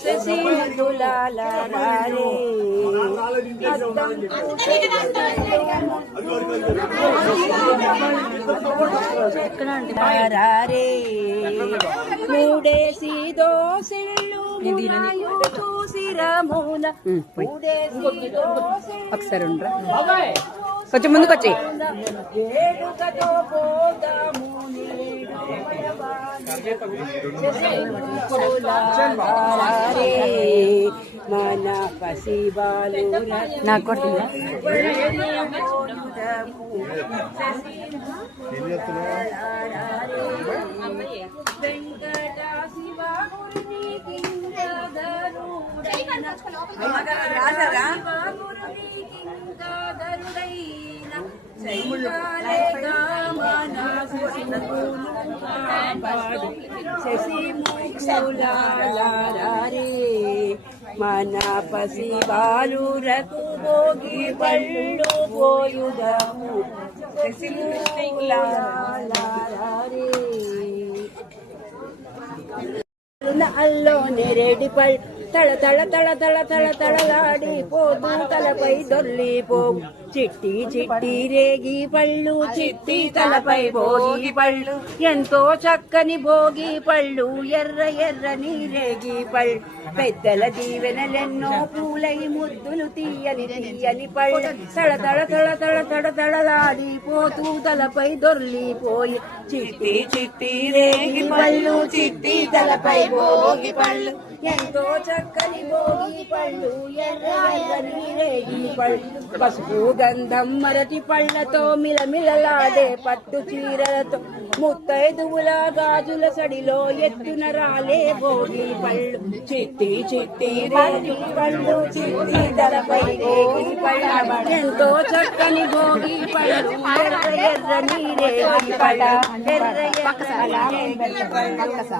శశి ముద్దులాలారే రారే మూడేసి దోసిళ్ళు చూసిరమున ఒకసారి కొంచెం ముందుకు వచ్చి వేడుకతో పోదాము మన పసిబాలు నాకు కొట్టిందా వెంకట శివ శశిముఖులారే మన పసి బాలురకు భోగి పళ్ళు పోయుదము శశిముఖులారే అల్లో నెరేడి పళ్ళు తళ తళ తళ తళ తళ తళలాడి పోతూ తలపై దొర్లిపో చిట్టి చిట్టి రేగి పళ్ళు చిట్టి తలపై భోగి పళ్ళు ఎంతో చక్కని భోగి పళ్ళు ఎర్ర ఎర్రని రేగి పళ్ళు పెద్దల దీవెనలెన్నో పూలై ముద్దులు తీయని తీయని పళ్ళు తళ తళ తళ తళ తళ తళలాడి పోతూ తలపై దొర్లిపోయి చిట్టి చిట్టి రేగి పళ్ళు చిట్టి తలపై భోగి పళ్ళు ఎంతో చక్కని భోగి పళ్ళు ఎర్ర ఎర్రని రేగి పళ్ళు పసుపు గంధం మరటి పళ్ళతో మిలమిలలాడే పట్టు చీరలతో ముత్తైదువుల గాజుల సడిలో ఎత్తున రాలే భోగి పళ్ళు చిట్టి చిట్టి రేగి పళ్ళు చిట్టి తలపై రేగి పళ్ళు ఎంతో చక్కని భోగి పళ్ళు ఎర్ర ఎర్రని రేగి పళ్ళు ఎర్ర ఎర్రని రేగి పళ్ళు